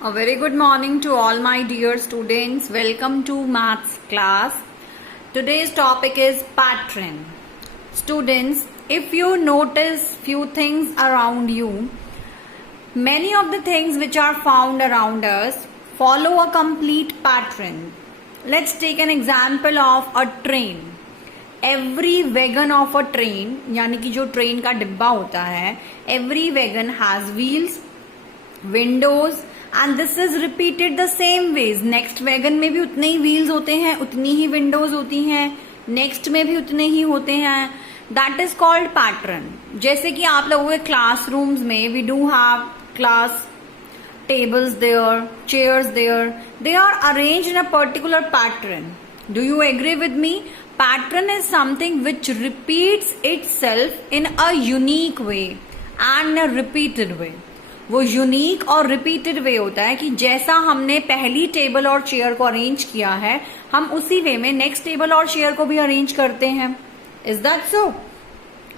A very good morning to all my dear students. Welcome to maths class. Today's topic is pattern. Students, if you notice few things around you, many of the things which are found around us follow a complete pattern. Let's take an example of a train. Every wagon of a train, यानी कि जो ट्रेन का डिब्बा होता है, every wagon has wheels, windows, and this is repeated the same ways. Next wagon में भी उतने ही व्हील्स होते हैं, उतनी ही विंडोज होती हैं, नेक्स्ट में भी उतने ही होते हैं. That is called pattern. जैसे कि आप लोगों के क्लासरूम्स में we do have class tables there, chairs there, they are arranged in a particular pattern. Do you agree with me? Pattern is something which repeats itself in a unique way and in a repeated way. वो unique और रिपीटेड वे होता है कि जैसा हमने पहली टेबल और चेयर को अरेंज किया है, हम उसी वे में नेक्स्ट टेबल और चेयर को भी अरेंज करते हैं. Is that so?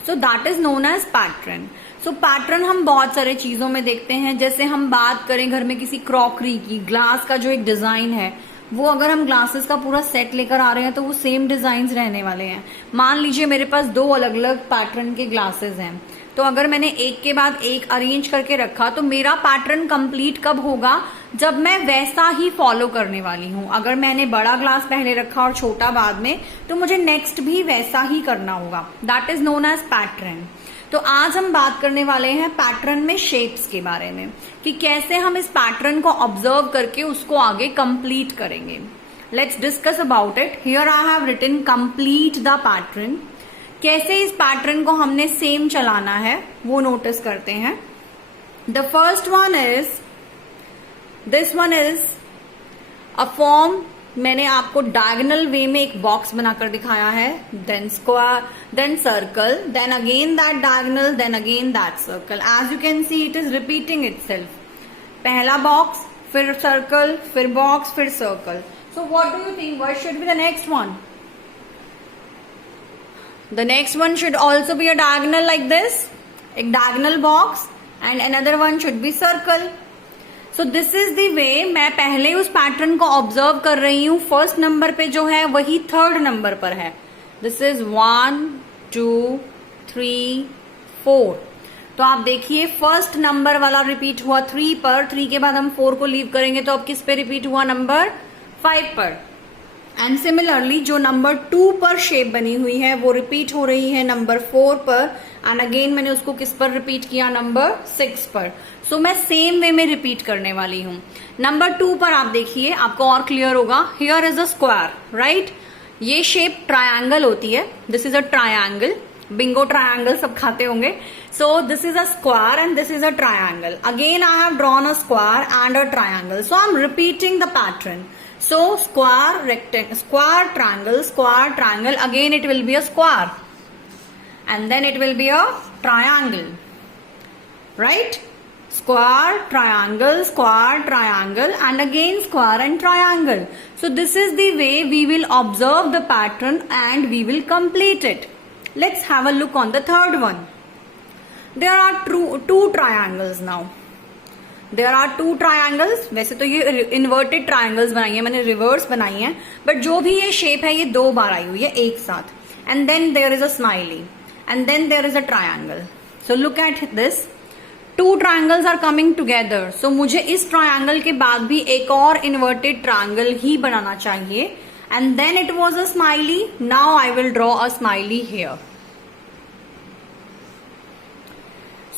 So that is known as pattern. So pattern हम बहुत सारे चीजों में देखते हैं. जैसे हम बात करें घर में किसी क्रॉकरी की, ग्लास का जो एक डिजाइन है, वो अगर हम ग्लासेस का पूरा सेट लेकर आ रहे हैं तो वो सेम डिजाइन रहने वाले हैं. मान लीजिए मेरे पास दो अलग अलग पैटर्न के ग्लासेस हैं, तो अगर मैंने एक के बाद एक अरेंज करके रखा तो मेरा पैटर्न कंप्लीट कब होगा? जब मैं वैसा ही फॉलो करने वाली हूं. अगर मैंने बड़ा ग्लास पहले रखा और छोटा बाद में, तो मुझे नेक्स्ट भी वैसा ही करना होगा. That is known as pattern. तो आज हम बात करने वाले हैं पैटर्न में शेप्स के बारे में, कि कैसे हम इस पैटर्न को ऑब्जर्व करके उसको आगे कंप्लीट करेंगे. Let's discuss about it. Here I have written complete the pattern. कैसे इस पैटर्न को हमने सेम चलाना है वो नोटिस करते हैं. The first one is this one is a form. मैंने आपको डायगोनल वे में एक बॉक्स बनाकर दिखाया है. Then square, then circle, then again that diagonal, then again that circle. As you can see it is repeating itself. पहला बॉक्स, फिर सर्कल, फिर बॉक्स, फिर circle. So what do you think what should be the next one? The next one should also be a diagonal like this, a diagonal box, and another one should be circle. So this is the way मैं पहले उस पैटर्न को ऑब्जर्व कर रही हूँ. First number पे जो है वही थर्ड नंबर पर है. This is 1 2 3 4. तो आप देखिए फर्स्ट नंबर वाला रिपीट हुआ 3 पर. 3 के बाद हम 4 को लीव करेंगे तो अब किस पे रिपीट हुआ? नंबर 5 पर. एंड सिमिलरली जो नंबर 2 पर शेप बनी हुई है वो रिपीट हो रही है नंबर 4 पर. एंड अगेन मैंने उसको किस पर रिपीट किया? नंबर 6 पर. सो मैं सेम वे में रिपीट करने वाली हूं. नंबर 2 पर आप देखिए, आपको और क्लियर होगा. Here is a square, right? ये शेप ट्रायंगल होती है. This is a triangle. Bingo triangle सब खाते होंगे. सो this is a square and this is a triangle. Again I have drawn a square and a triangle. So I am repeating the pattern. So square, rectangle, square, triangle, again it will be a square and then it will be a triangle, right? Square, triangle and again square and triangle. So this is the way we will observe the pattern and we will complete it. Let's have a look on the third one. There are two triangles now. There are two triangles. वैसे तो ये inverted triangles बनाई है, मैंने रिवर्स बनाई है, बट जो भी ये शेप है ये 2 बार आई हुई है एक साथ. And then there is a smiley and then there is a triangle. So look at this. 2 triangles are coming together. So मुझे इस ट्राइंगल के बाद भी एक और इन्वर्टेड ट्राइंगल ही बनाना चाहिए. And then it was a smiley. Now I will draw a smiley here.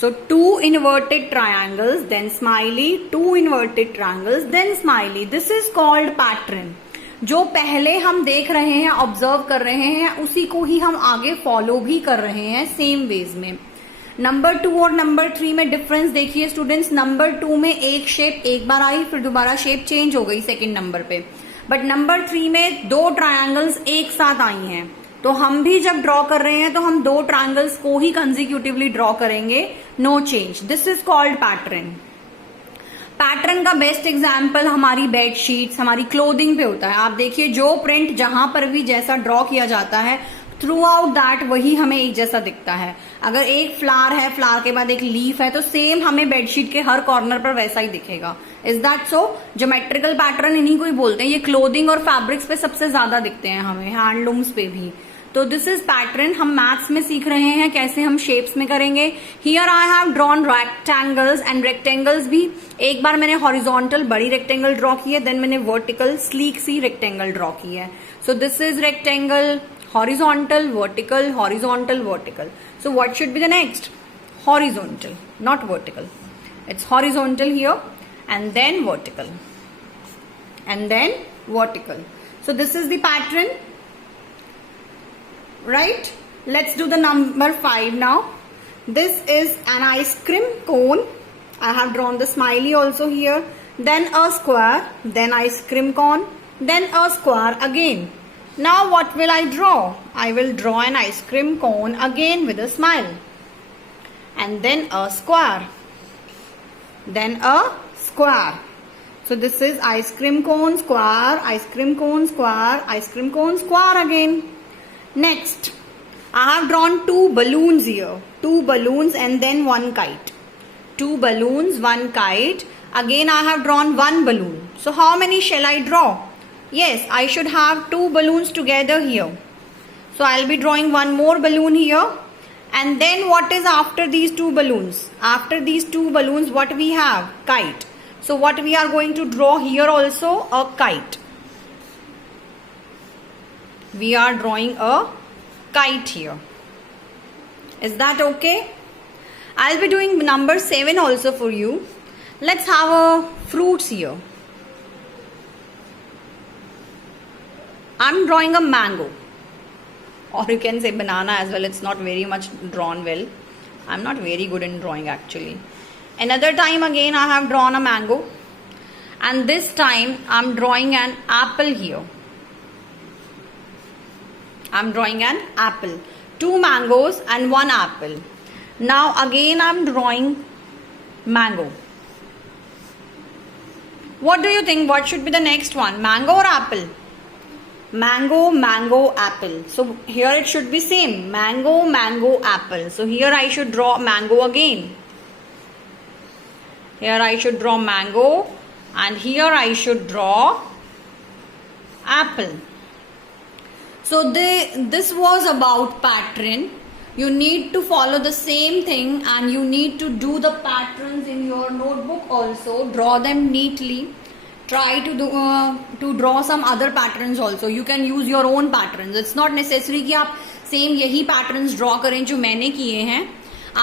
So 2 inverted triangles, then smiley, 2 inverted triangles, then smiley. This is called pattern. जो पहले हम देख रहे हैं, ऑब्जर्व कर रहे हैं, उसी को ही हम आगे फॉलो भी कर रहे हैं सेम वेज में. नंबर 2 और नंबर 3 में डिफरेंस देखिए स्टूडेंट्स. नंबर 2 में एक शेप एक बार आई, फिर दोबारा शेप चेंज हो गई सेकेंड नंबर पे. बट नंबर 3 में 2 ट्रायंगल्स एक साथ आई हैं. तो हम भी जब ड्रॉ कर रहे हैं तो हम 2 ट्रायंगल्स को ही कंसेक्यूटिवली ड्रॉ करेंगे. No change. This is called pattern. Pattern का बेस्ट एग्जाम्पल हमारी बेडशीट्स, हमारी क्लोथिंग पे होता है. आप देखिए जो प्रिंट जहां पर भी जैसा ड्रॉ किया जाता है थ्रू आउट दैट वही हमें एक जैसा दिखता है. अगर एक फ्लावर है, फ्लावर के बाद एक लीफ है, तो सेम हमें बेडशीट के हर कॉर्नर पर वैसा ही दिखेगा. Is that so? Geometrical pattern इन्हीं को ही बोलते हैं. ये क्लोथिंग और फैब्रिक्स पे सबसे ज्यादा दिखते हैं हमें, हैंडलूम्स पे भी. तो दिस इज पैटर्न. हम मैथ्स में सीख रहे हैं कैसे हम शेप्स में करेंगे. Here I have drawn rectangles, and rectangles भी एक बार मैंने हॉरिजॉन्टल बड़ी रेक्टेंगल ड्रॉ की है, देन मैंने वर्टिकल स्लीक सी रेक्टेंगल ड्रॉ की है. So this is rectangle, horizontal, vertical, horizontal, vertical. So what should be the next? Horizontal, not vertical. It's horizontal here and then vertical. And then vertical. So this is the pattern. Right? Let's do the number 5 now. This is an ice cream cone. I have drawn the smiley also here. Then a square, then ice cream cone, then a square again. Now what will I draw? I will draw an ice cream cone again with a smile. And then a square. Then a square. So this is ice cream cone, square, ice cream cone, square, ice cream cone, square again. Next, I have drawn 2 balloons here. 2 balloons and then 1 kite. 2 balloons, 1 kite. Again I have drawn 1 balloon. So how many shall I draw? Yes, I should have 2 balloons together here. So I'll be drawing 1 more balloon here. And then what is after these 2 balloons? After these 2 balloons, what we have? Kite. So what we are going to draw here also? A kite. We are drawing a kite here. Is that okay? I'll be doing number 7 also for you. Let's have a fruits here. I'm drawing a mango, or you can say banana as well. It's not very much drawn well. I'm not very good in drawing actually. Another time again I have drawn a mango, and this time I'm drawing an apple here. I'm drawing an apple. 2 mangoes and 1 apple. Now again I'm drawing mango. What do you think? What should be the next one? Mango or apple? Mango, mango, apple. So here it should be same. Mango, mango, apple. So here I should draw mango again. Here I should draw mango, and here I should draw apple. So this was about pattern. You need to follow the same thing, and you need to do the patterns in your notebook also. Draw them neatly. Try to draw some other patterns also. You can use your own patterns. It's not necessary कि आप सेम यही patterns draw करें जो मैंने किए हैं.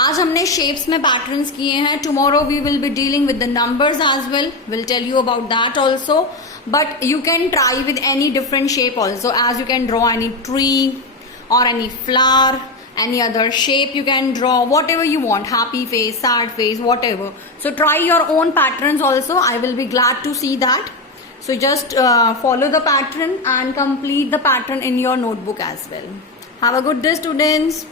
आज हमने shapes में patterns किए हैं. Tomorrow we will be dealing with the numbers as well. We'll tell you about that also. But you can try with any different shape also, as you can draw any tree or any flower. Any other shape you can draw, whatever you want, happy face, sad face, whatever. So try your own patterns also. I will be glad to see that. So just follow the pattern and complete the pattern in your notebook as well. Have a good day, students.